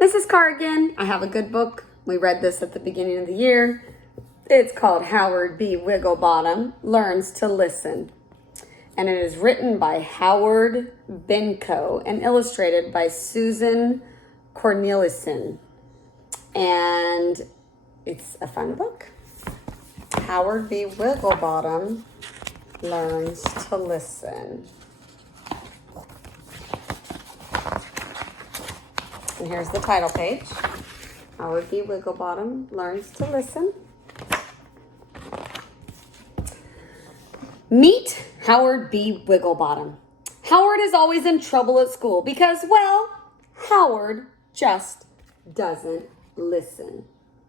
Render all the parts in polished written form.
Mrs. Carr again. I have a good book. We read this at the beginning of the year. It's called Howard B. Wigglebottom Learns to Listen. And it is written by Howard Binkow and illustrated by Susan Cornelissen. And it's a fun book. Howard B. Wigglebottom Learns to Listen. And here's the title page. Howard B. Wigglebottom Learns to Listen. Meet Howard B. Wigglebottom. Howard is always in trouble at school because, well, Howard just doesn't listen.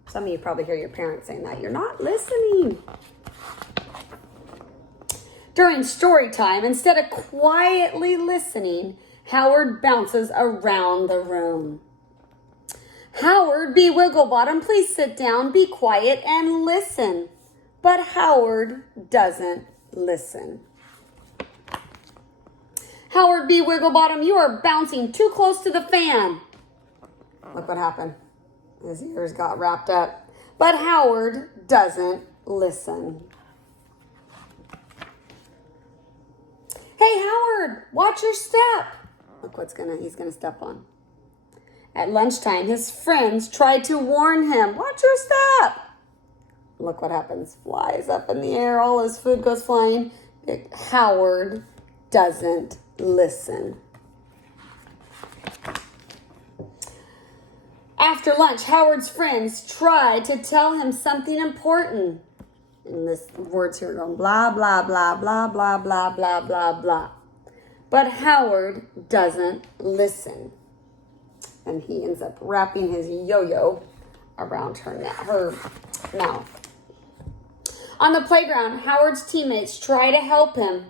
Some of you probably hear your parents saying that. You're not listening. During story time, instead of quietly listening, Howard bounces around the room. Howard B. Wigglebottom, please sit down, be quiet, and listen. But Howard doesn't listen. Howard B. Wigglebottom, you are bouncing too close to the fan. Look what happened. His ears got wrapped up. But Howard doesn't listen. Hey, Howard, watch your step. Look what's he's gonna step on. At lunchtime, his friends tried to warn him, watch your step. Look what happens. Flies up in the air. All his food goes flying. Howard doesn't listen. After lunch, Howard's friends tried to tell him something important. And this words here are going blah, blah, blah, blah, blah, blah, blah, blah, blah. But Howard doesn't listen. And he ends up wrapping his yo-yo around her mouth. On the playground, Howard's teammates try to help him.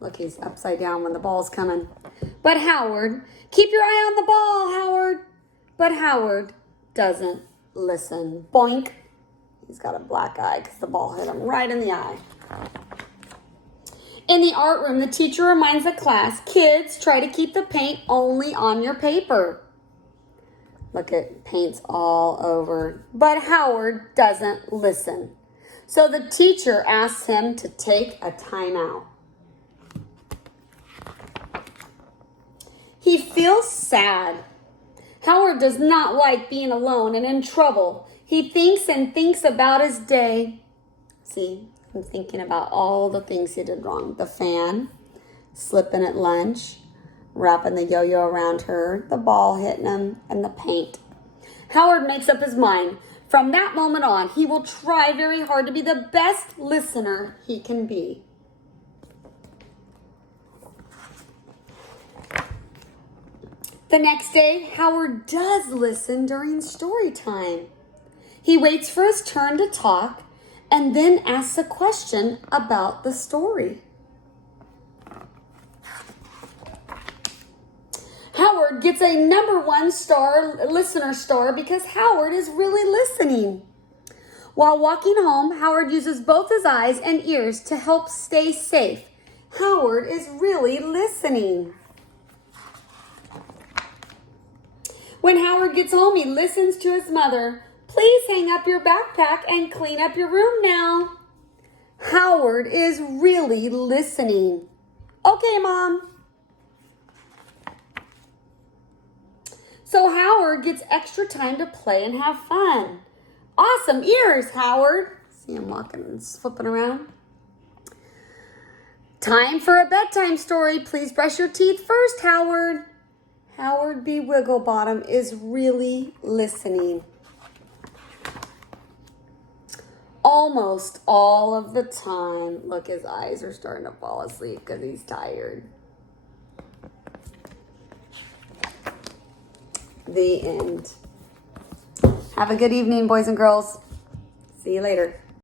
Look, he's upside down when the ball's coming. But Howard, keep your eye on the ball, Howard. But Howard doesn't listen. Boink. He's got a black eye because the ball hit him right in the eye. In the art room, the teacher reminds the class, kids, try to keep the paint only on your paper. Look, it paint's all over. But Howard doesn't listen. So the teacher asks him to take a timeout. He feels sad. Howard does not like being alone and in trouble. He thinks and thinks about his day. See, I'm thinking about all the things he did wrong. The fan, slipping at lunch, wrapping the yo-yo around her, the ball hitting him, and the paint. Howard makes up his mind. From that moment on, he will try very hard to be the best listener he can be. The next day, Howard does listen during story time. He waits for his turn to talk and then asks a question about the story. Howard gets a #1 listener star because Howard is really listening. While walking home, Howard uses both his eyes and ears to help stay safe. Howard is really listening. When Howard gets home, he listens to his mother. Please hang up your backpack and clean up your room now. Howard is really listening. Okay, Mom. So Howard gets extra time to play and have fun. Awesome ears, Howard. See him walking and flipping around. Time for a bedtime story. Please brush your teeth first, Howard. Howard B. Wigglebottom is really listening. Almost all of the time. Look, his eyes are starting to fall asleep because he's tired. The end. Have a good evening, boys and girls. See you later.